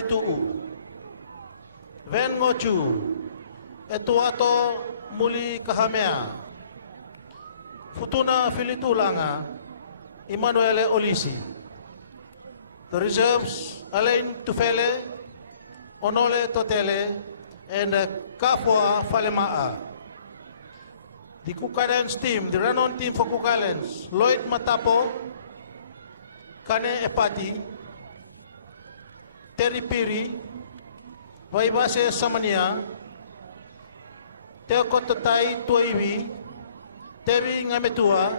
Felituu. Ven Ngochu. Etuato Muli Kahamea. Futuna Filitulanga. Emanuele Olisi. The reserves, Alain Tufele, Onole Totele, and Kafua Falemaa. The Cook Islands team, the run-on team for Cook Islands, Lloyd Matapo, Kane Epati, Terry Piri, Vaibase Samania, Teokototai Tuivi, Tevi Ngametua,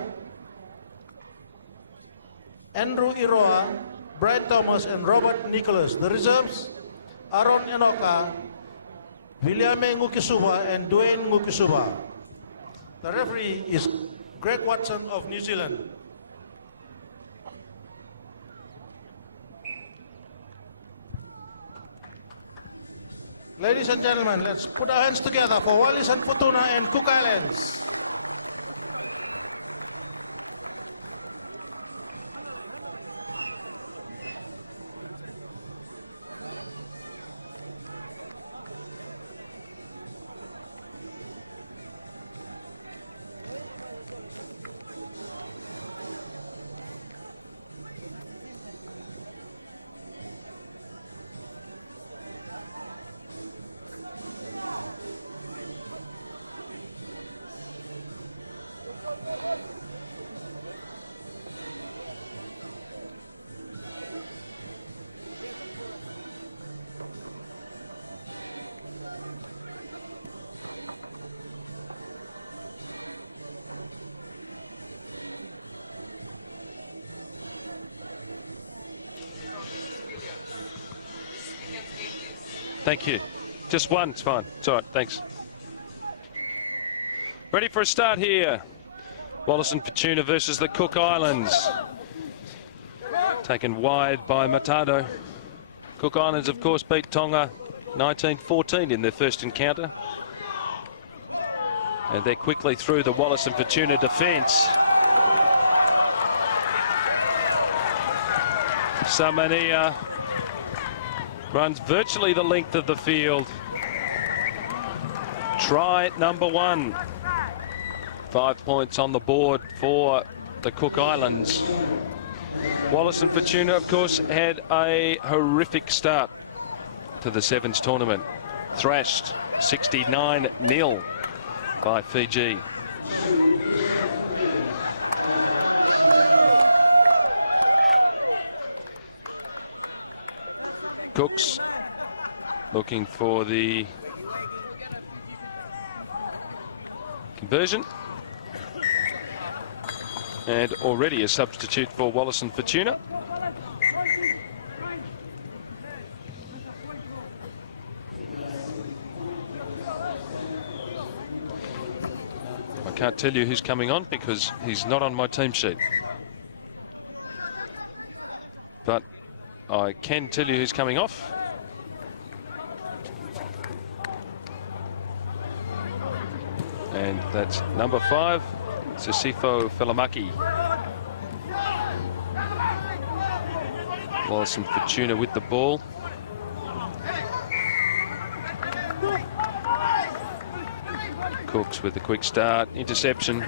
Andrew Iroa, Brian Thomas, and Robert Nicholas. The reserves, Aaron Enoka, William Ngukisuba, and Dwayne Ngukisuba. The referee is Greg Watson of New Zealand. Ladies and gentlemen, let's put our hands together for Walis and Futuna and Cook Islands. Thank you. Just one, it's fine. It's all right, thanks. Ready for a start here. Walis and Futuna versus the Cook Islands. Taken wide by Matado. Cook Islands, of course, beat Tonga 1914 in their first encounter. And they're quickly through the Walis and Futuna defence. Samania runs virtually the length of the field. Try number one. 5 points on the board for the Cook Islands. Walis and Futuna, of course, had a horrific start to the Sevens tournament. Thrashed 69-0 by Fiji. Cooks looking for the conversion. And already a substitute for Walis and Futuna. I can't tell you who's coming on because he's not on my team sheet. But I can tell you who's coming off. And that's number 5, Sisifo Felamaki. Walis and Futuna with the ball. Cooks with a quick start, interception.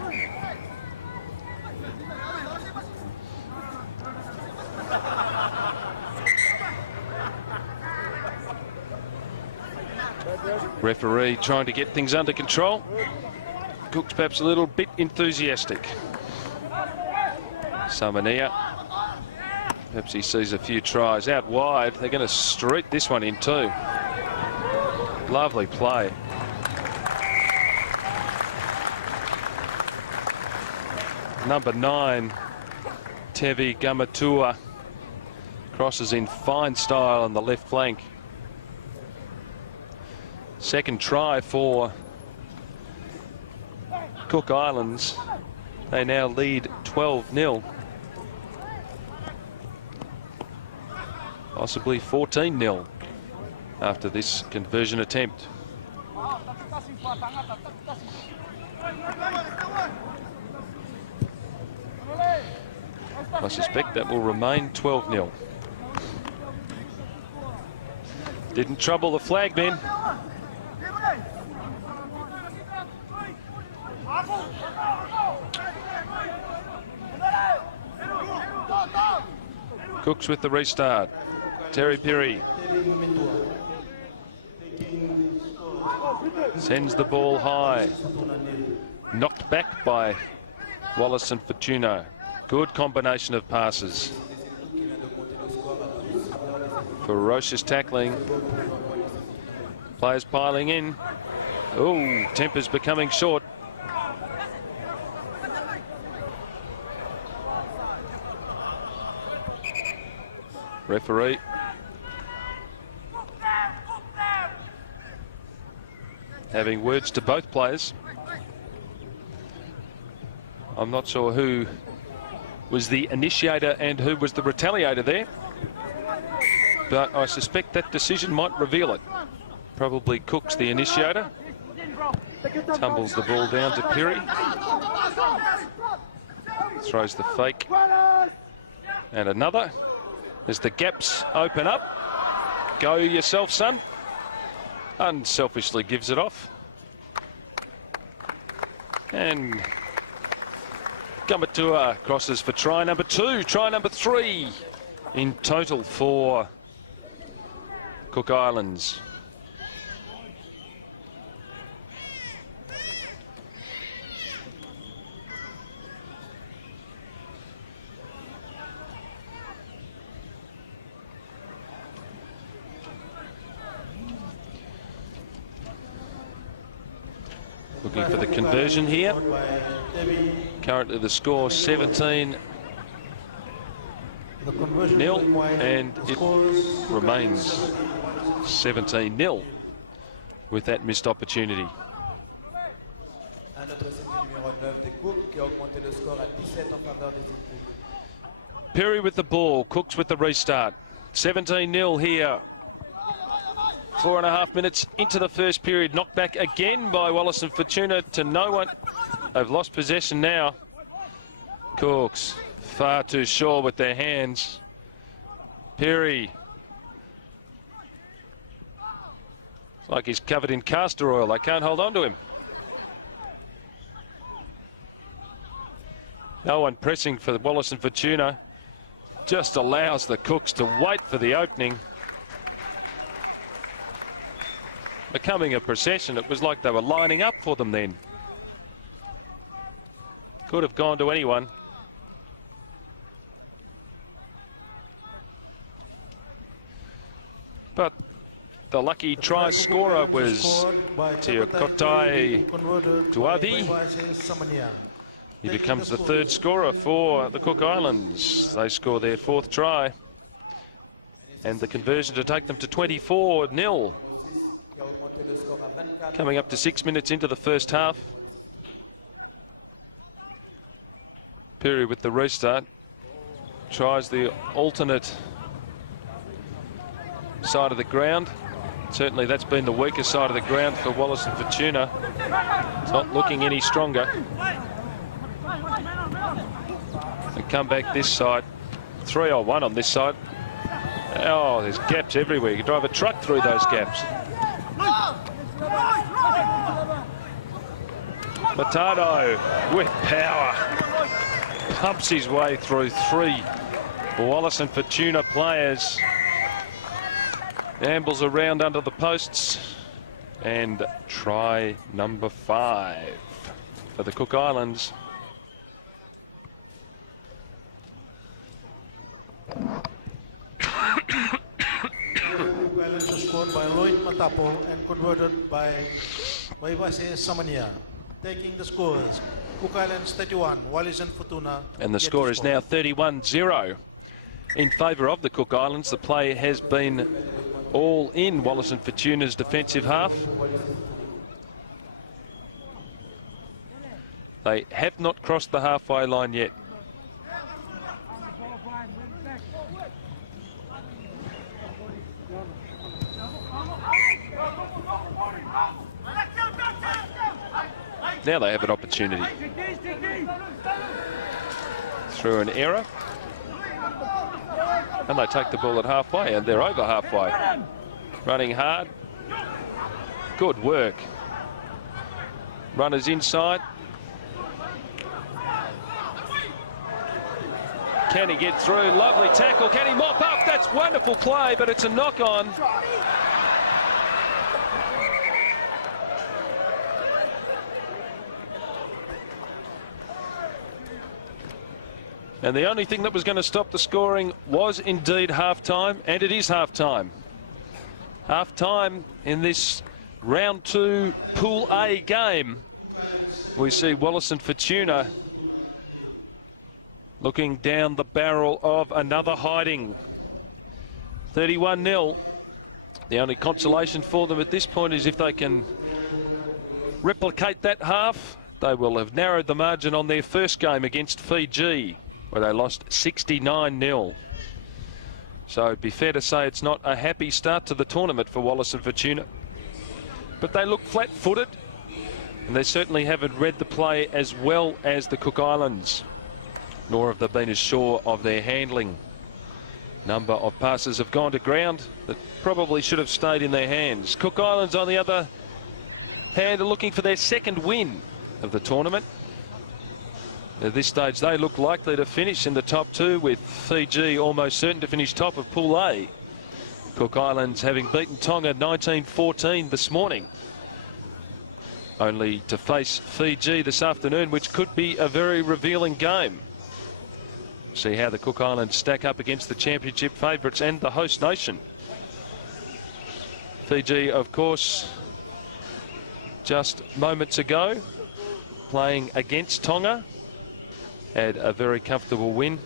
Referee trying to get things under control. Cook's perhaps a little bit enthusiastic. Samania, perhaps he sees a few tries out wide. They're going to street this one in too. Lovely play. Number 9, Tevi Gamatua, crosses in fine style on the left flank. Second try for Cook Islands. They now lead 12-0. Possibly 14-0 after this conversion attempt. I suspect that will remain 12-0. Didn't trouble the flag men. Cooks with the restart. Terry Perry sends the ball high. Knocked back by Walis and Futuna. Good combination of passes. Ferocious tackling. Players piling in. Oh, temper's becoming short. Referee. Having words to both players. I'm not sure who was the initiator and who was the retaliator there, but I suspect that decision might reveal it. Probably Cook's the initiator. Tumbles the ball down to Perry. Throws the fake. And another. As the gaps open up. Go yourself, son. Unselfishly gives it off. And Gamatua crosses for try number 2. Try number 3 in total for Cook Islands. Looking for the conversion here. Currently the score 17-0, and it remains 17-0 with that missed opportunity. Perry with the ball, Cooks with the restart. 17-0 here. 4.5 minutes into the first period. Knocked back again by Walis and Futuna to no one. They've lost possession now. Cooks far too sure with their hands. Perry. It's like he's covered in castor oil. They can't hold on to him. No one pressing for Walis and Futuna. Just allows the Cooks to wait for the opening. Becoming a procession. It was like they were lining up for them then. Could have gone to anyone. But the lucky try scorer was Teokotai Tuavi. He becomes the 3rd scorer for the Cook Islands. They score their 4th try. And the conversion to take them to 24-0. Coming up to 6 minutes into the first half. Perry with the restart. Tries the alternate side of the ground. Certainly that's been the weaker side of the ground for Walis and Futuna. It's not looking any stronger. And come back this side. 3-on-1 on this side. Oh, there's gaps everywhere. You can drive a truck through those gaps. Matado with power. Pumps his way through 3 Walis and Futuna players. Ambles around under the posts. And try number 5 for the Cook Islands. Scored by Lloyd Matapo and converted by Waivase Samania. Taking the scores, Cook Islands 31, Walis and Futuna. And the score is now 31-0 in favour of the Cook Islands. The play has been all in Walis and Futuna's defensive half. They have not crossed the halfway line yet. Now they have an opportunity. Through an error. And they take the ball at halfway, and they're over halfway. running hard. Good work. Runners inside. Can he get through? Lovely tackle. Can he mop up? That's wonderful play, but it's a knock-on. And the only thing that was going to stop the scoring was indeed half-time, and it is half-time. Half-time in this round 2 Pool A game. We see Walis and Futuna looking down the barrel of another hiding. 31-0. The only consolation for them at this point is if they can replicate that half, they will have narrowed the margin on their first game against Fiji, where they lost 69-0. So it'd be fair to say it's not a happy start to the tournament for Walis and Futuna. But they look flat-footed, and they certainly haven't read the play as well as the Cook Islands, nor have they been as sure of their handling. Number of passes have gone to ground that probably should have stayed in their hands. Cook Islands, on the other hand, are looking for their second win of the tournament. At this stage, they look likely to finish in the top 2, with Fiji almost certain to finish top of Pool A. Cook Islands having beaten Tonga 19-14 this morning, only to face Fiji this afternoon, which could be a very revealing game. See how the Cook Islands stack up against the championship favourites and the host nation. Fiji, of course, just moments ago, playing against Tonga, had a very comfortable win.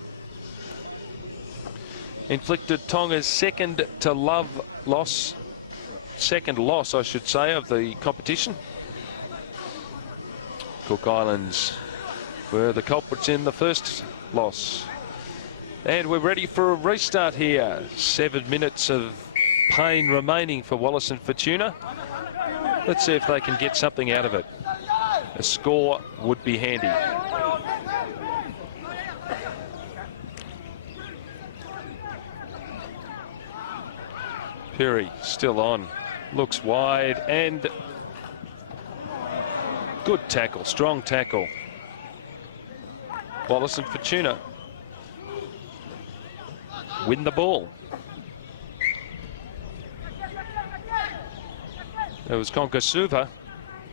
Inflicted Tonga's second loss, I should say, of the competition. Cook Islands were the culprits in the first loss. And we're ready for a restart here. 7 minutes of pain remaining for Walis and Futuna. Let's see if they can get something out of it. A score would be handy. Perry still on, looks wide, and good tackle, strong tackle. Walis and Futuna win the ball. There was Konkasuva.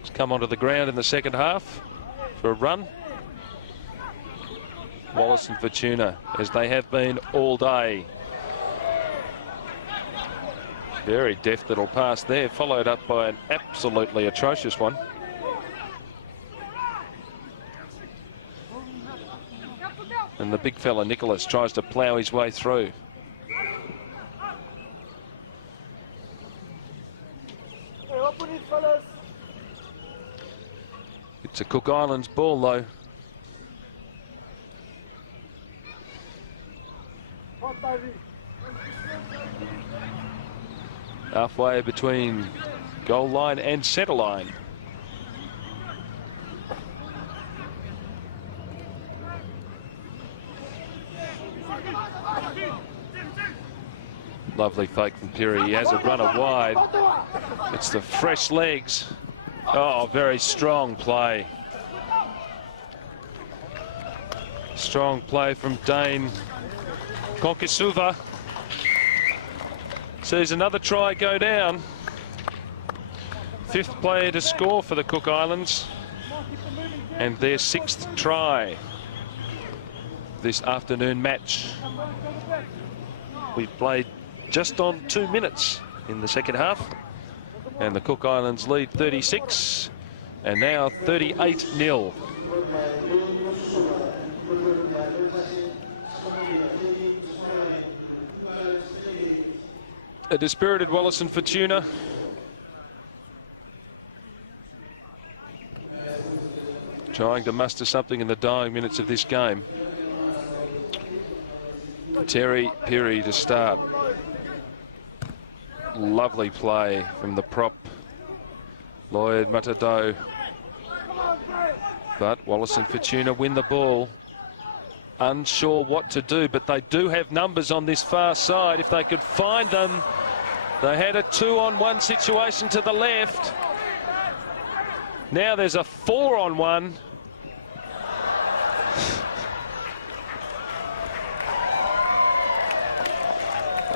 He's come onto the ground in the second half for a run. Walis and Futuna, as they have been all day. Very deft little pass there, followed up by an absolutely atrocious one. And the big fella Nicholas tries to plough his way through. It's a Cook Islands ball though. Halfway between goal line and centre line. Lovely fake from Perry. He has a runner wide. It's the fresh legs. Oh, very strong play. Strong play from Dane Konkasuva. Sees another try go down. 5th player to score for the Cook Islands, and their 6th try this afternoon match. We played just on 2 minutes in the second half, and the Cook Islands lead 36, and now 38-0. A dispirited Walis and Futuna. Trying to muster something in the dying minutes of this game. Terry Perry to start. Lovely play from the prop, Lloyd Matado. But Walis and Futuna win the ball. Unsure what to do, but they do have numbers on this far side. If they could find them, They had a 2-on-1 situation to the left. Now there's a 4-on-1.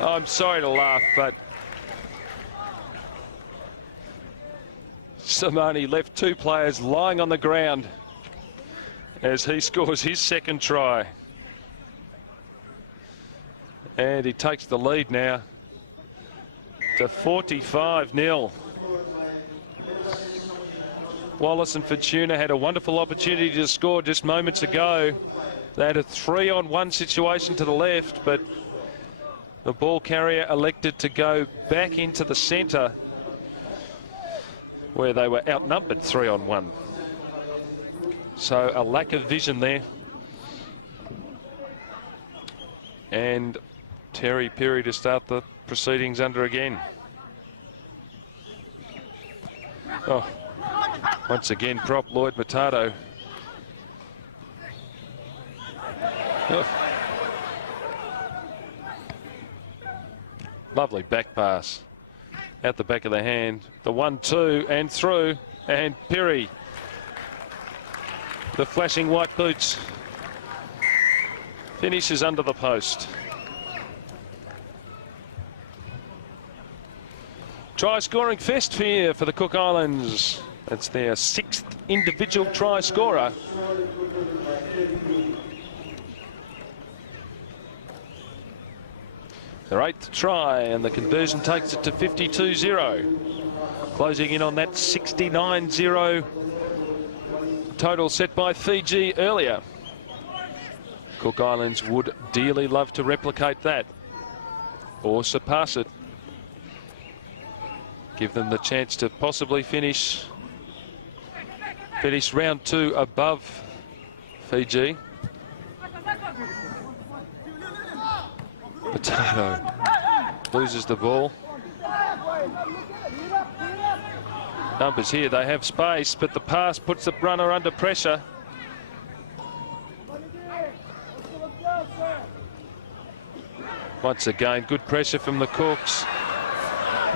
I'm sorry to laugh, but Simone left two players lying on the ground as he scores his second try. And he takes the lead now to 45-0. Walis and Futuna had a wonderful opportunity to score just moments ago. They had a 3-on-1 situation to the left, but the ball carrier elected to go back into the centre where they were outnumbered 3-on-1. So a lack of vision there. And Terry Perry to start the proceedings under again. Oh, once again, prop Lloyd Matato. Oh. Lovely back pass. At the back of the hand. The 1-2 and through. And Perry. The flashing white boots. Finishes under the post. Try scoring fest here for the Cook Islands. It's their 6th individual try scorer. Their 8th try, and the conversion takes it to 52-0. Closing in on that 69-0 total set by Fiji earlier. Cook Islands would dearly love to replicate that or surpass it. Give them the chance to possibly finish round 2 above Fiji. Potato loses the ball. Numbers here, they have space, but the pass puts the runner under pressure. Once again, good pressure from the Cooks.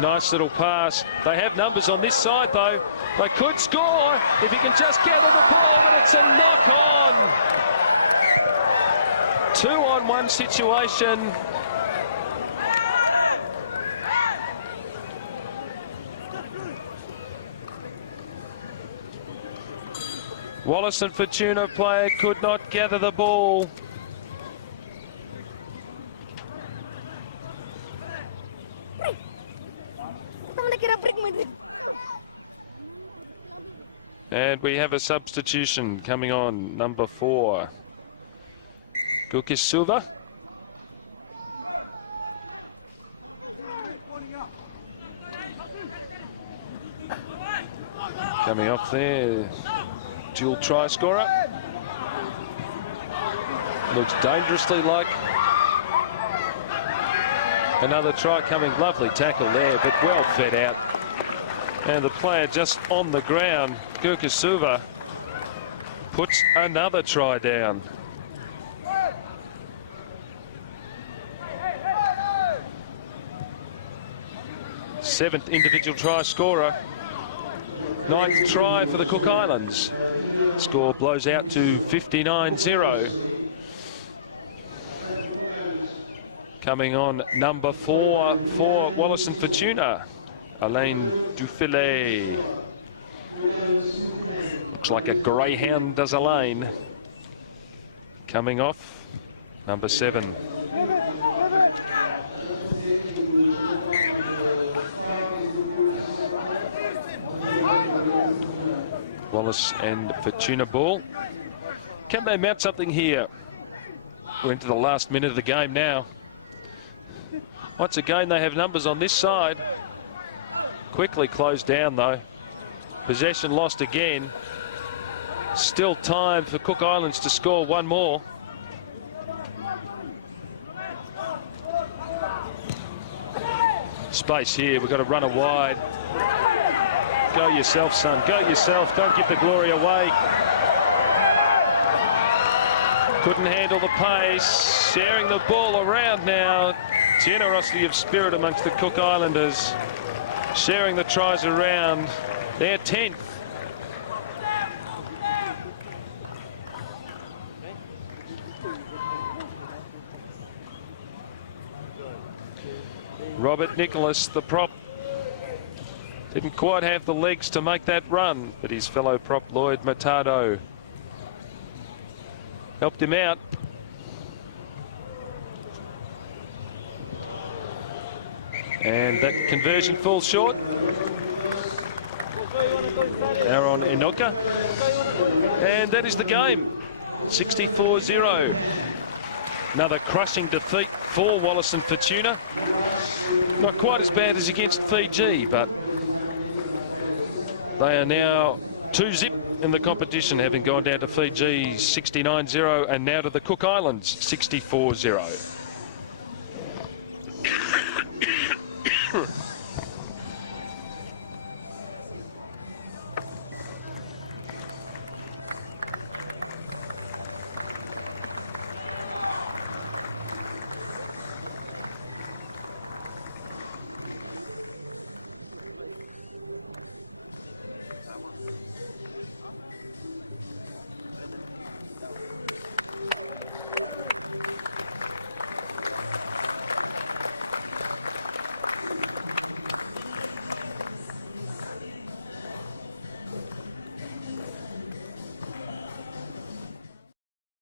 Nice little pass. They have numbers on this side, though. They could score if he can just gather the ball, but it's a knock-on. 2-on-1 situation. Walis and Futuna player could not gather the ball. And we have a substitution coming on, number 4. Gukisuva. Coming off there, dual try scorer. Looks dangerously like another try coming. Lovely tackle there, but well fed out. And the player just on the ground, Gukisuva, puts another try down. Seventh individual try scorer. 9th try for the Cook Islands. Score blows out to 59-0. Coming on, number 4 for Walis and Futuna, Alain Dufillet. Looks like a greyhound does Alain. Coming off, number 7. Walis and Futuna ball. Can they mount something here? We're into the last minute of the game now. Once again, they have numbers on this side. Quickly closed down, though. Possession lost again. Still time for Cook Islands to score one more. Space here. We've got a runner wide. Go yourself, son. Go yourself. Don't give the glory away. Couldn't handle the pace. Sharing the ball around now. generosity of spirit amongst the Cook Islanders, sharing the tries around. Their 10th. Robert Nicholas, the prop, didn't quite have the legs to make that run, but his fellow prop Lloyd Matado helped him out. And that conversion falls short. Aaron Enoka. And that is the game. 64-0. Another crushing defeat for Walis and Futuna. Not quite as bad as against Fiji, but they are now 2-zip in the competition, having gone down to Fiji 69-0 and now to the Cook Islands 64-0.